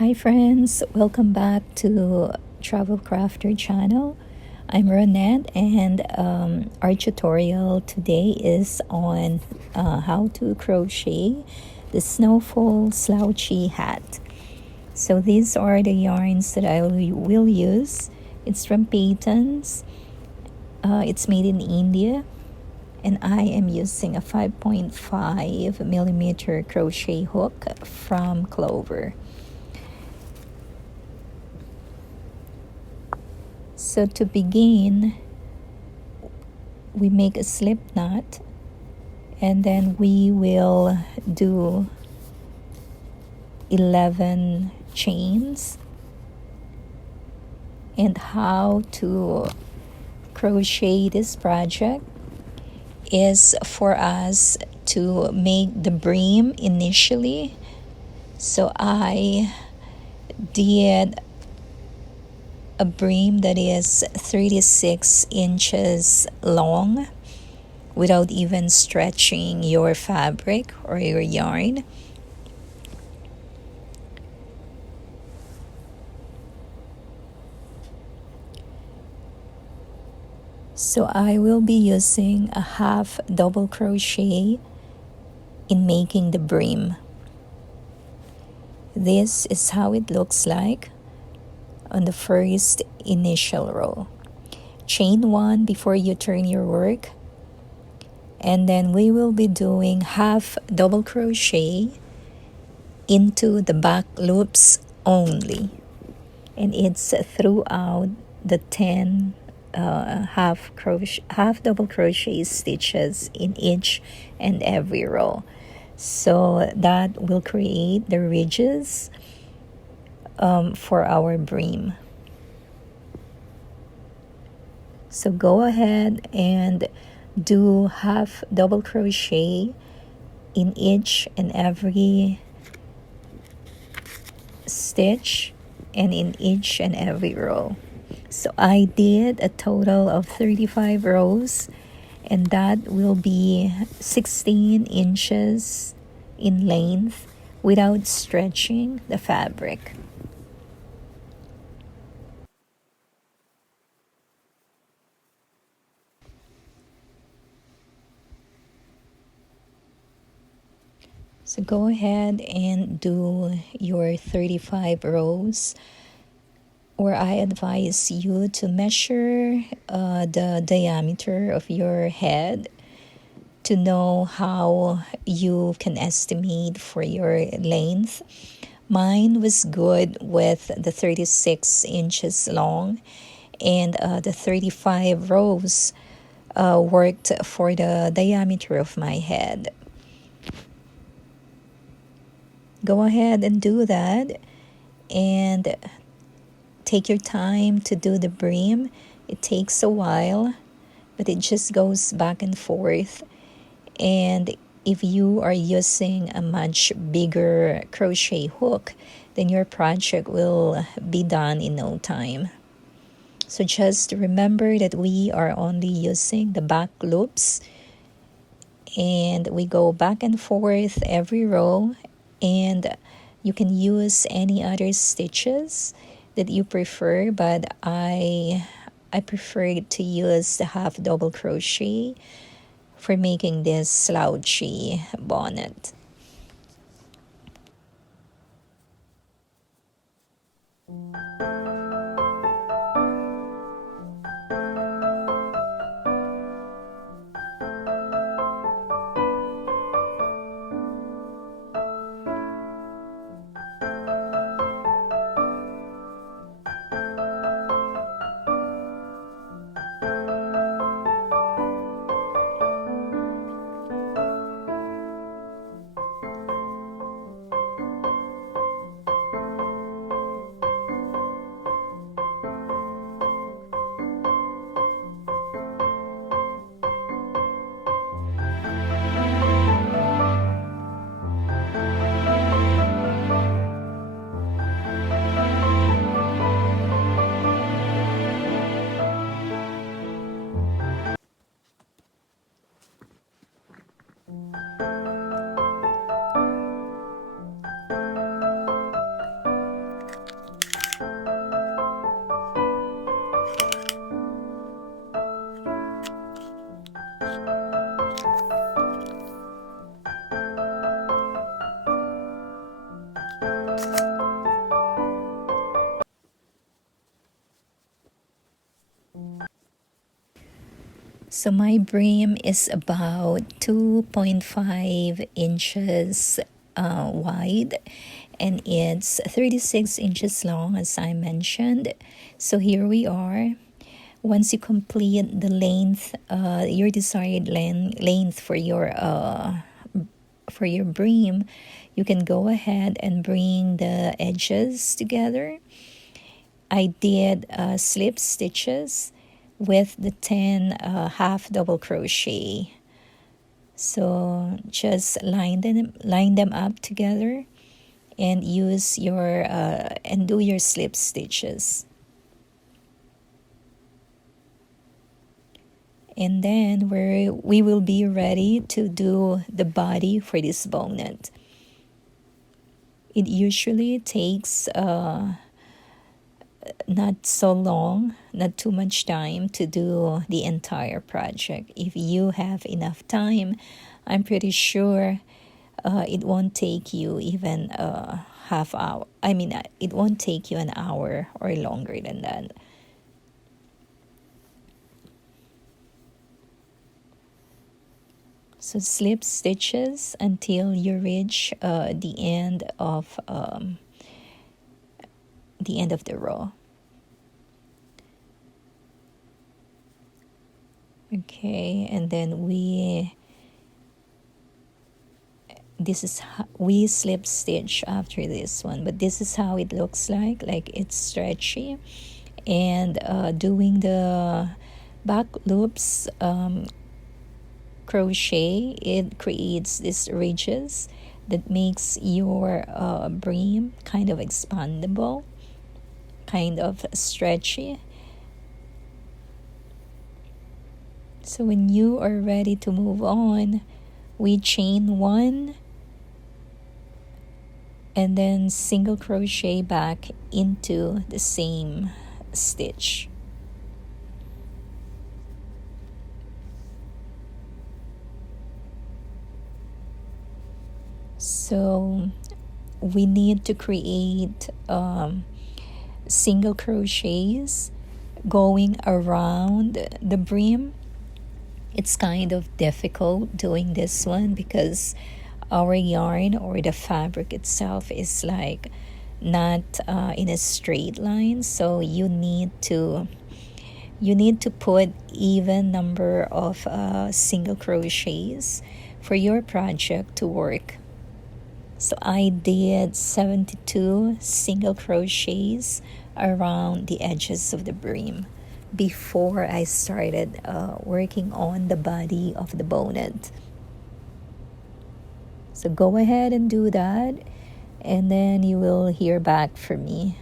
Hi friends, welcome back to Travel Crafter channel. I'm Ronette and our tutorial today is on how to crochet the Snowfall Slouchy hat. So these are the yarns that I will use. It's from Payton's. It's made in India and I am using a 5.5 millimeter crochet hook from Clover. So to begin, we make a slip knot and then we will do 11 chains. And how to crochet this project is for us to make the brim initially. So I did a brim that is 36 inches long without even stretching your fabric or your yarn. So I will be using a half double crochet in making the brim. This is how it looks like on the first initial row. Chain 1 before you turn your work, and then we will be doing half double crochet into the back loops only, and it's throughout the 10 half double crochet stitches in each and every row. So that will create the ridges for our brim. So go ahead and do half double crochet in each and every stitch and in each and every row. So I did a total of 35 rows, and that will be 16 inches in length without stretching the fabric. So go ahead and do your 35 rows, or I advise you to measure the diameter of your head to know how you can estimate for your length. Mine was good with the 36 inches long, and the 35 rows worked for the diameter of my head. Go ahead and do that, and take your time to do the brim. It takes a while, but it just goes back and forth. And if you are using a much bigger crochet hook, then your project will be done in no time. So just remember that we are only using the back loops, and we go back and forth every row, and you can use any other stitches that you prefer, but I prefer to use the half double crochet for making this slouchy bonnet. So my brim is about 2.5 inches wide, and it's 36 inches long, as I mentioned. So here we are. Once you complete the length, your desired length for your brim, you can go ahead and bring the edges together. I did slip stitches with the 10 half double crochet. So just line them up together and use your and do your slip stitches. And then we will be ready to do the body for this bonnet. It usually takes not so long, not too much time to do the entire project. If you have enough time, I'm pretty sure it won't take you even a half hour. I mean, it won't take you an hour or longer than that. So slip stitches until you reach the end of the row. Okay, and then we slip stitch after this one, but this is how it looks like it's stretchy. And doing the back loops crochet, it creates these ridges that makes your brim kind of expandable, kind of stretchy. So when you are ready to move on, we chain one and then single crochet back into the same stitch. So we need to create single crochets going around the brim. It's kind of difficult doing this one because our yarn or the fabric itself is like not in a straight line, so you need to put even number of single crochets for your project to work. So I did 72 single crochets around the edges of the brim before I started working on the body of the bonnet. So go ahead and do that, and then you will hear back from me.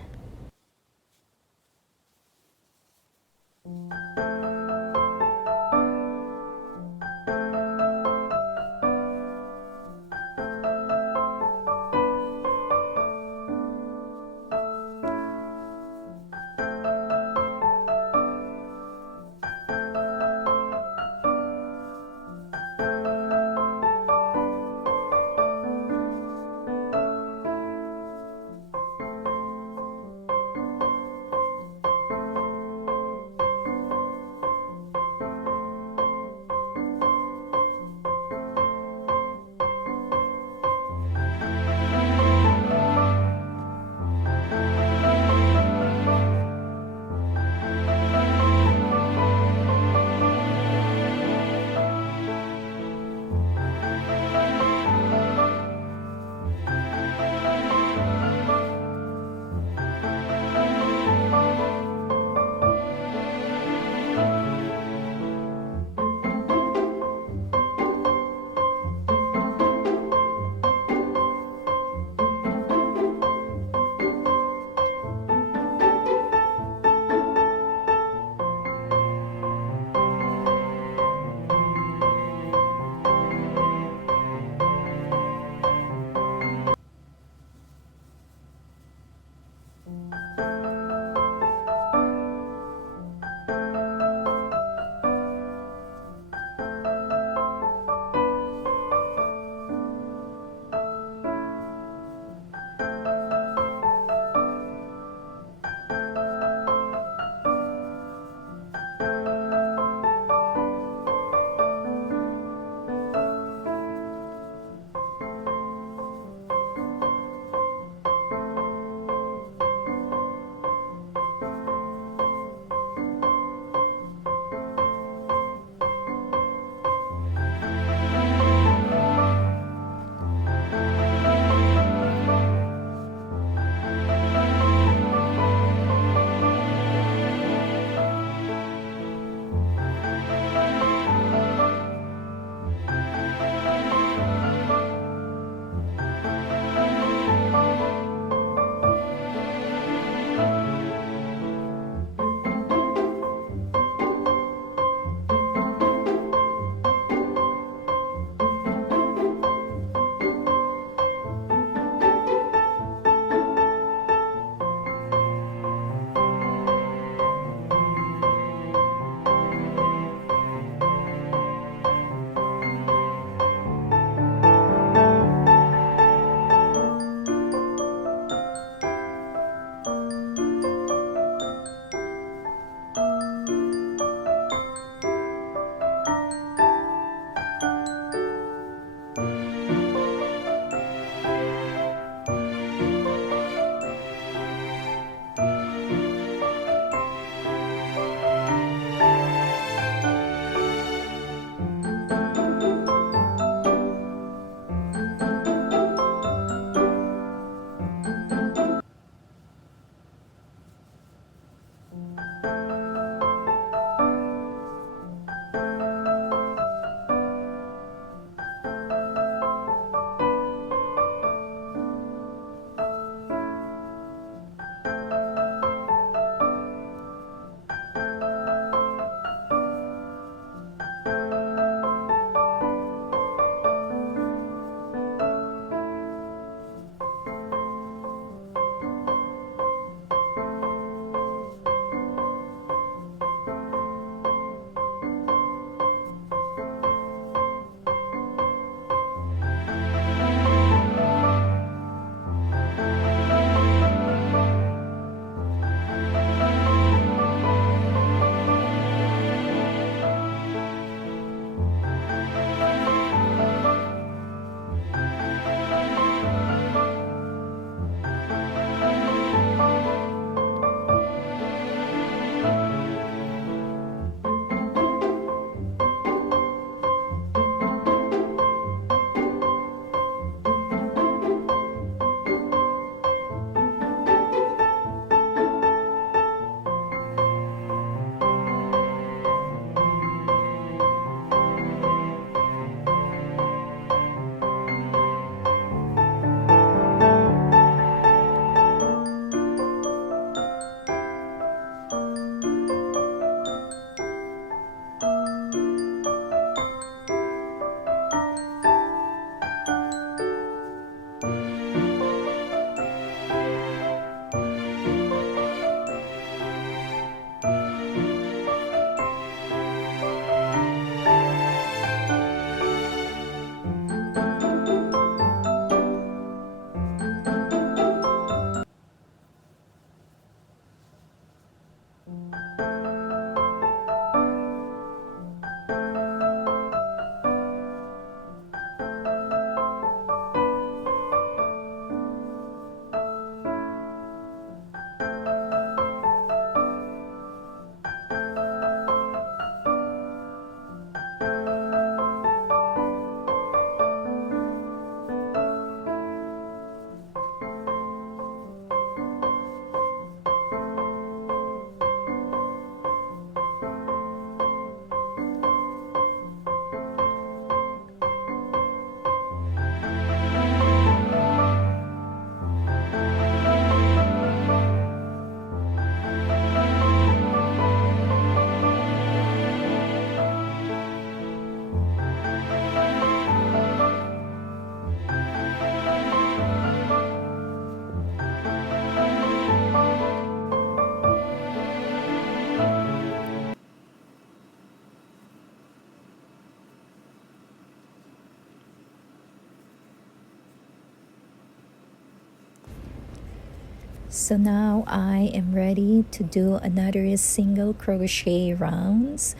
So now I am ready to do another single crochet rounds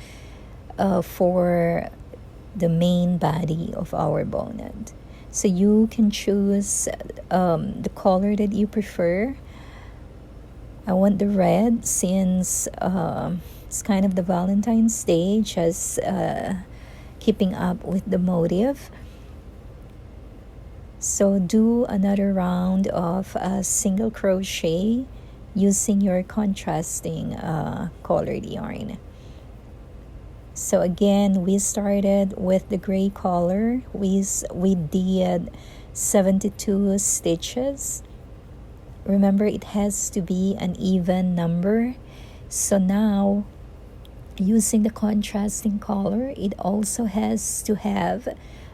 for the main body of our bonnet. So you can choose the color that you prefer. I want the red since it's kind of the Valentine's Day, just keeping up with the motif. So do another round of single crochet using your contrasting colored yarn. So again, we started with the gray color. We did 72 stitches. Remember, it has to be an even number. So now, using the contrasting color, it also has to have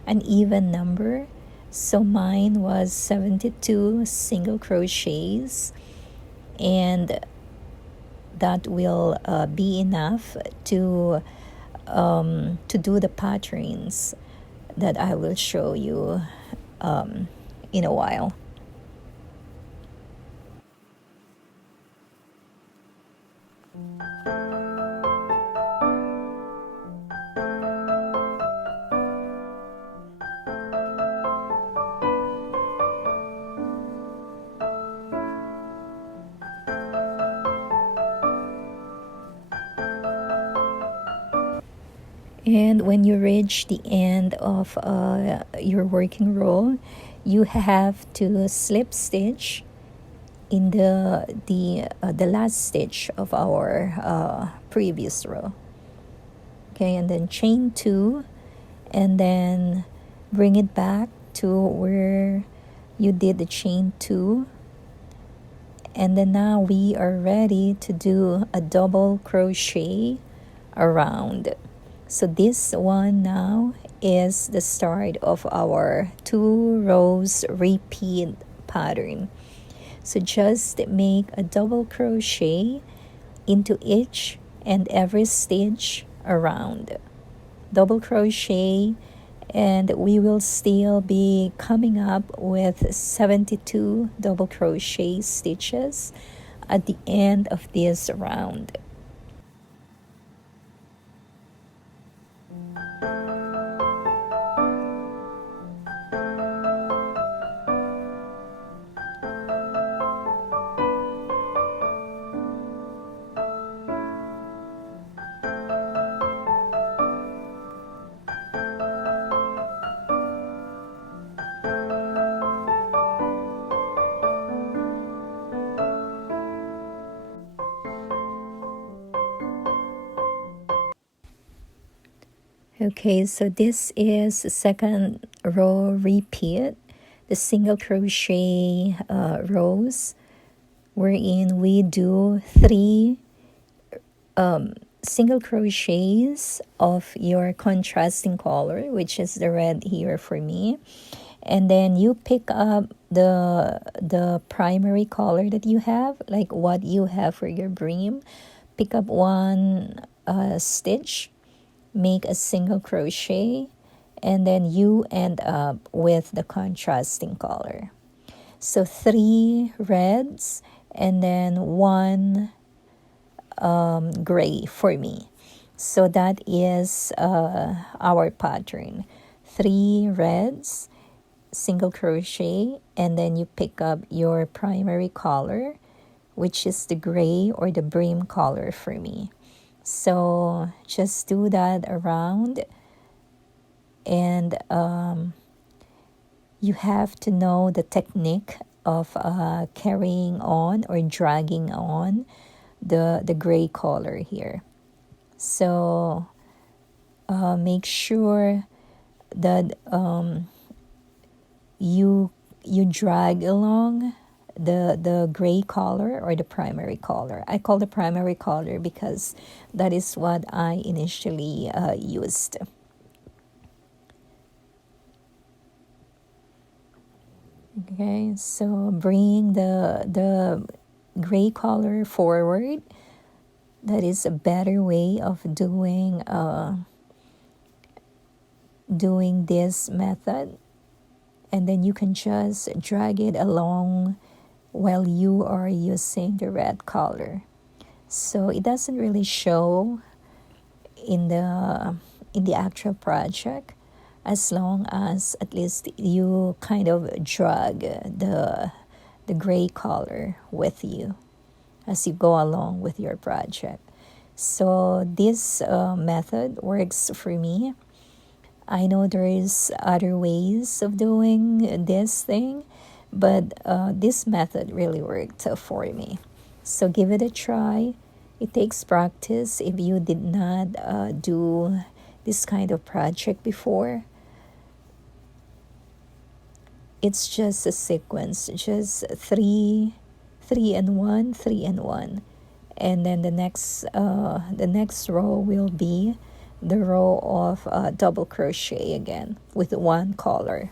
an even number. So mine was 72 single crochets, and that will be enough to do the patterns that I will show you in a while. And when you reach the end of your working row, you have to slip stitch in the last stitch of our previous row. Okay, and then chain 2, and then bring it back to where you did the chain 2. And then now we are ready to do a double crochet around. So this one now is the start of our 2 rows repeat pattern. So just make a double crochet into each and every stitch around. Double crochet, and we will still be coming up with 72 double crochet stitches at the end of this round. Okay, so this is the second row repeat, the single crochet rows, wherein we do 3 single crochets of your contrasting color, which is the red here for me. And then you pick up the primary color that you have, like what you have for your brim. Pick up 1 stitch, make a single crochet, and then you end up with the contrasting color. So 3 reds and then 1 gray for me. So that is our pattern. 3 reds, single crochet, and then you pick up your primary color, which is the gray or the brim color for me. So just do that around, and you have to know the technique of carrying on or dragging on the gray color here. So make sure that you drag along the gray color or the primary color. I call the primary color because that is what I initially used. Okay, so bring the gray color forward. That is a better way of doing this method. And then you can just drag it along while you are using the red color. So it doesn't really show in the actual project, as long as at least you kind of drag the gray color with you as you go along with your project. So this method works for me. I know there is other ways of doing this thing, but this method really worked for me. So give it a try. It takes practice if you did not do this kind of project before. It's just a sequence, just three and one, three and one, and then the next row will be the row of double crochet again with one color.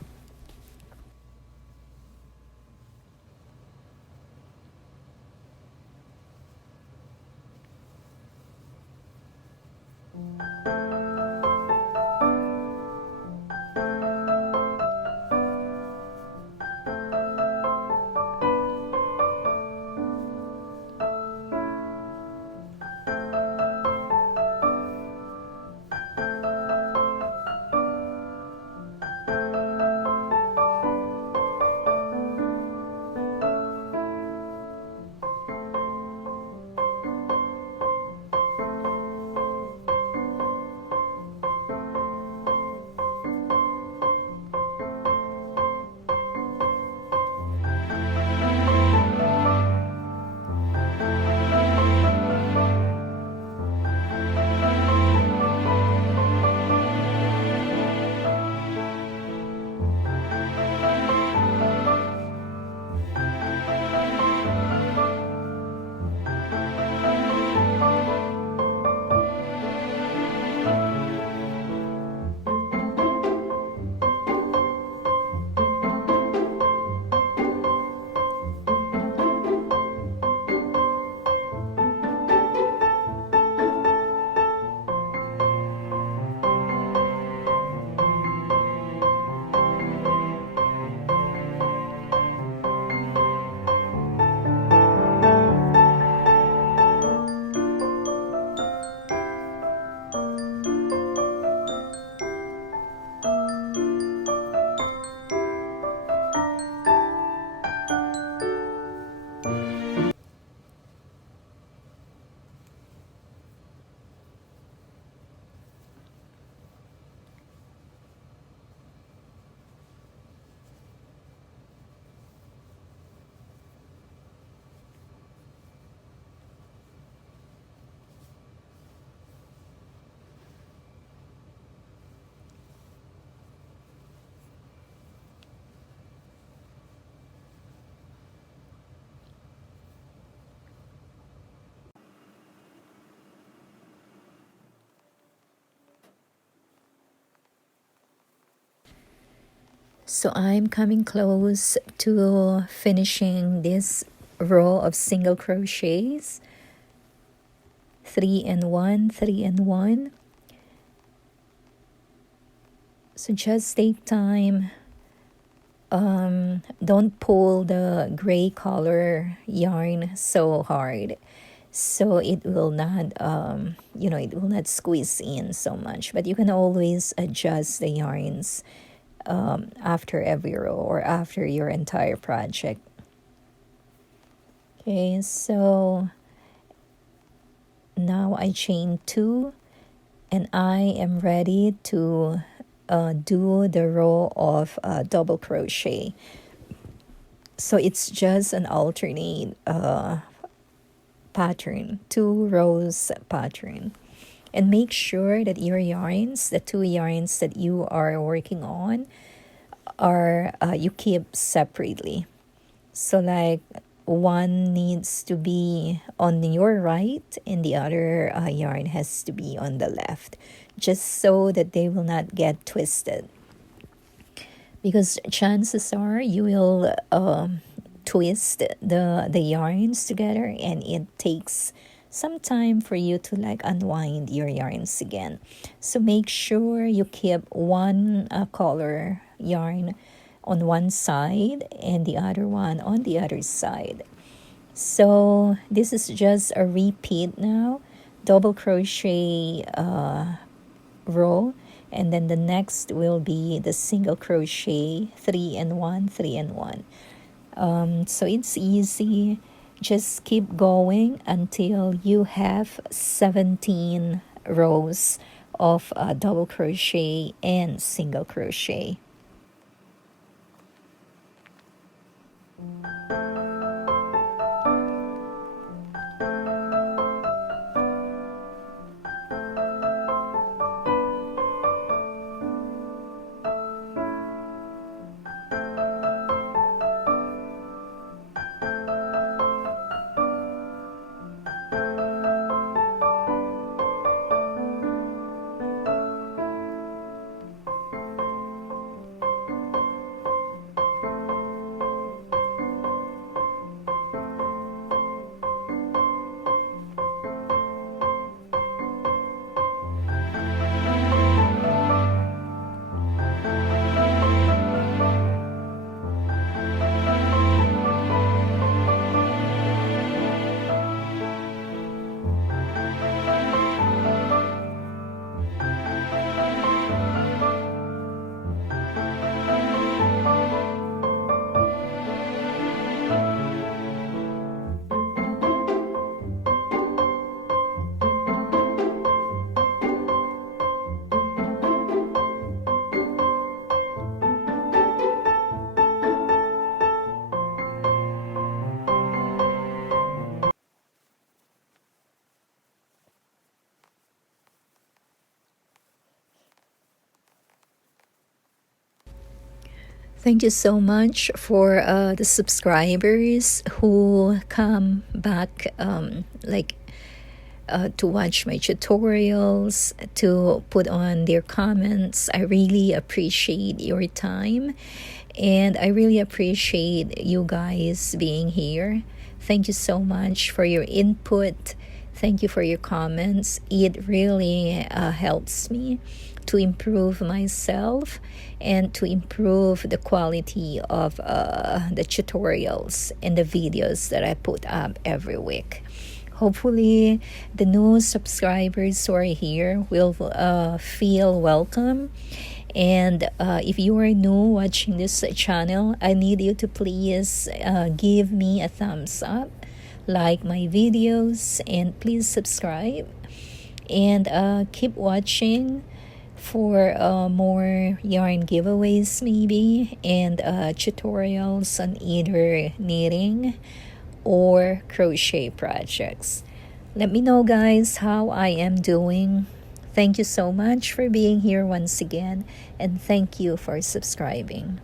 So I'm coming close to finishing this row of single crochets, 3 and 1, 3 and 1. So just take time. Don't pull the gray color yarn so hard, so it will not it will not squeeze in so much. But you can always adjust the yarns after every row or after your entire project. Okay, so now I chain 2 and I am ready to do the row of double crochet. So it's just an alternate pattern, 2 rows pattern. And make sure that your yarns, the 2 yarns that you are working on, are you keep separately. So like one needs to be on your right and the other yarn has to be on the left, just so that they will not get twisted. Because chances are you will twist the yarns together, and it takes some time for you to like unwind your yarns again. So make sure you keep one color yarn on one side and the other one on the other side. So this is just a repeat now, double crochet row, and then the next will be the single crochet 3 and 1, 3 and 1. So it's easy. Just keep going until you have 17 rows of double crochet and single crochet. Thank you so much for the subscribers who come back to watch my tutorials, to put on their comments. I really appreciate your time, and I really appreciate you guys being here. Thank you so much for your input. Thank you for your comments. It really helps me to improve myself and to improve the quality of the tutorials and the videos that I put up every week. Hopefully, the new subscribers who are here will feel welcome. And if you are new watching this channel, I need you to please give me a thumbs up, like my videos, and please subscribe. And keep watching for more yarn giveaways maybe, and tutorials on either knitting or crochet projects. Let me know, guys, how I am doing. Thank you so much for being here once again, and thank you for subscribing.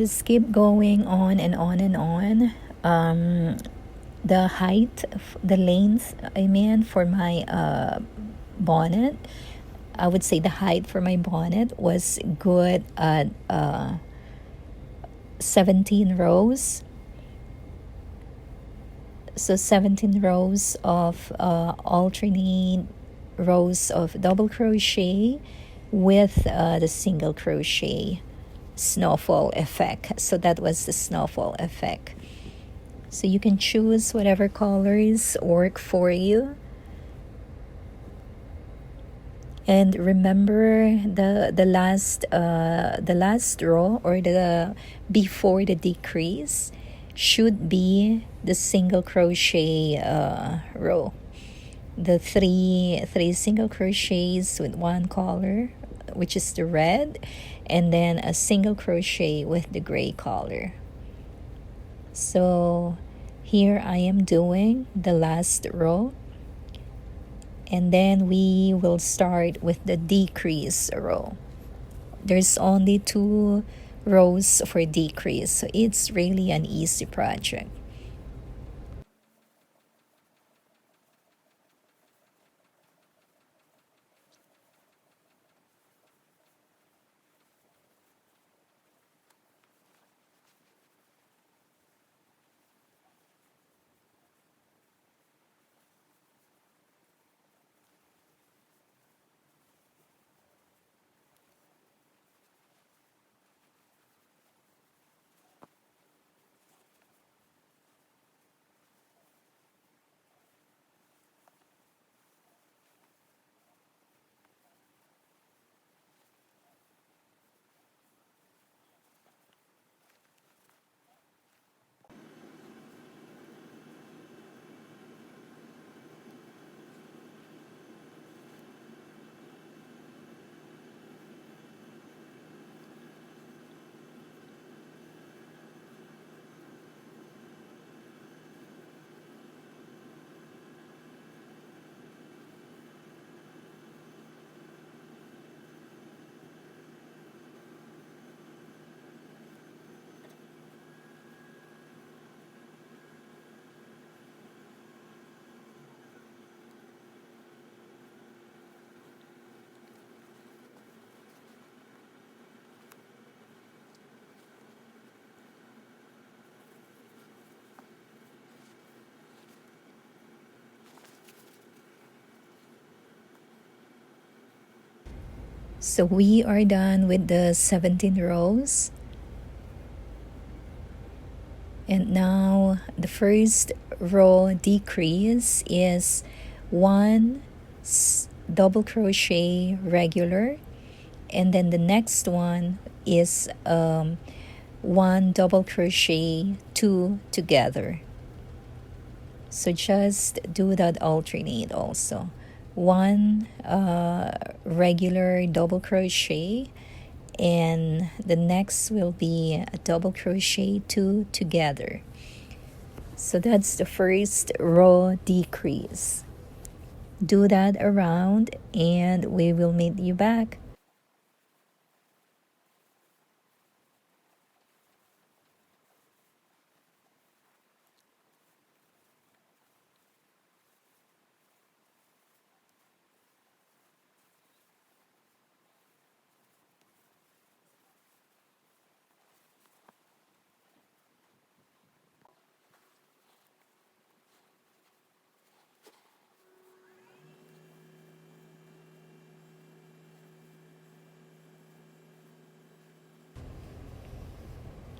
just keep going on and on and on. The height, the length, I mean, for my bonnet, I would say the height for my bonnet was good at 17 rows. So 17 rows of alternate rows of double crochet with the single crochet snowfall effect. So that was the snowfall effect. So you can choose whatever colors work for you. And remember the last row, or the before the decrease, should be the single crochet row. The three single crochets with one color, which is the red, and then a single crochet with the gray color. So here I am doing the last row, and then we will start with the decrease row. There's only 2 rows for decrease, so it's really an easy project. So we are done with the 17 rows. And now the first row decrease is 1 double crochet regular, and then the next one is 1 double crochet 2 together. So just do that alternate also. 1 regular double crochet, and the next will be a double crochet 2 together. So that's the first row decrease. Do that around, and we will meet you back.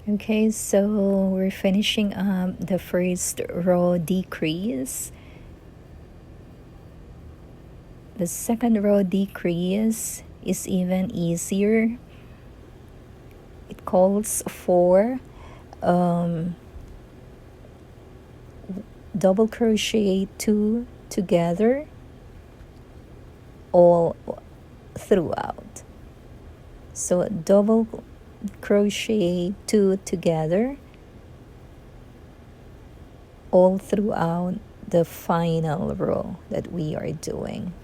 Okay, so we're finishing up the first row decrease. The second row decrease is even easier. It calls for double crochet 2 together all throughout. So double crochet 2 together all throughout the final row that we are doing.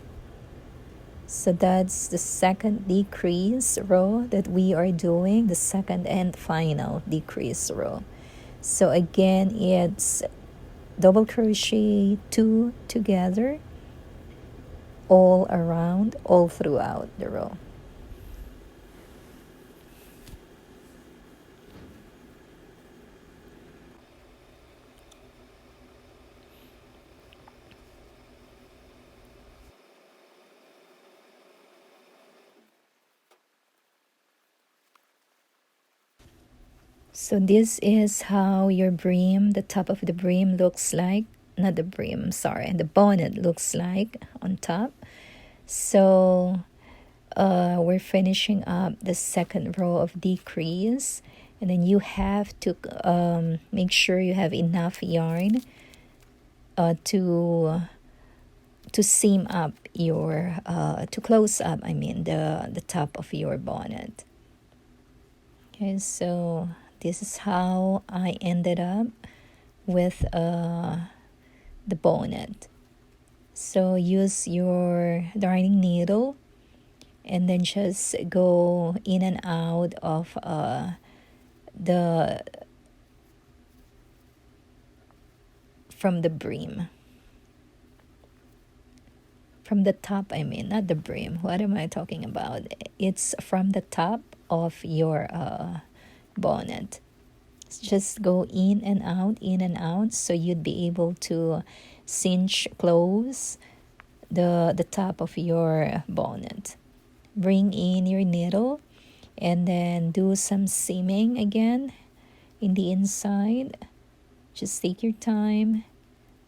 So that's the second decrease row that we are doing, the second and final decrease row. So again, it's double crochet 2 together all around, all throughout the row. So this is how your brim, the top of the brim looks like. Not the brim, sorry, the bonnet looks like on top. So we're finishing up the second row of decrease, and then you have to make sure you have enough yarn to seam up your to close up, I mean, the top of your bonnet. Okay, so this is how I ended up with the bonnet. So use your darning needle and then just go in and out of the from the brim. From the top, I mean, not the brim. What am I talking about? It's from the top of your bonnet. Just go in and out, so you'd be able to cinch close the top of your bonnet. Bring in your needle and then do some seaming again in the inside. Just take your time,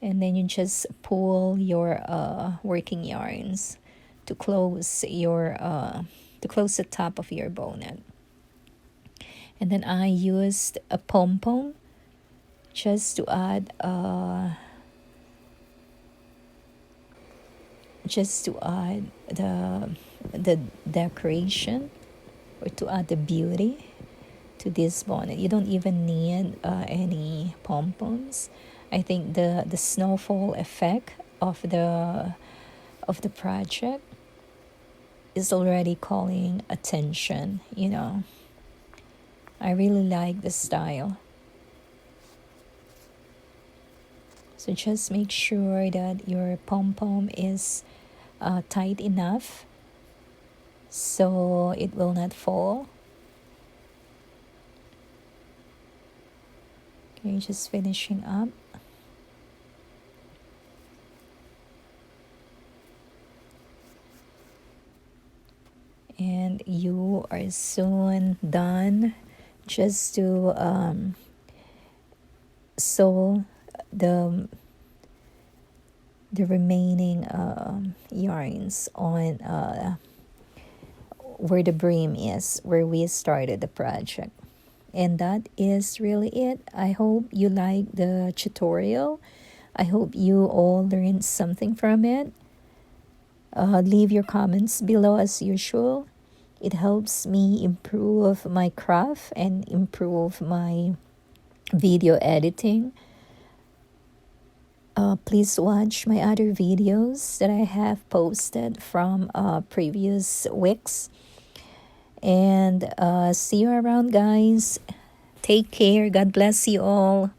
and then you just pull your working yarns to close the top of your bonnet. And then I used a pom-pom just to add the decoration, or to add the beauty to this bonnet. You don't even need any pom-poms. I think the snowfall effect of the project is already calling attention, you know. I really like the style. So just make sure that your pom-pom is tight enough so it will not fall. Okay, just finishing up. And you are soon done. Just to sew the remaining yarns on where the brim is, where we started the project. And that is really it. I hope you like the tutorial. I hope you all learned something from it. Leave your comments below as usual. It helps me improve my craft and improve my video editing. Please watch my other videos that I have posted from previous weeks. And see you around, guys. Take care. God bless you all.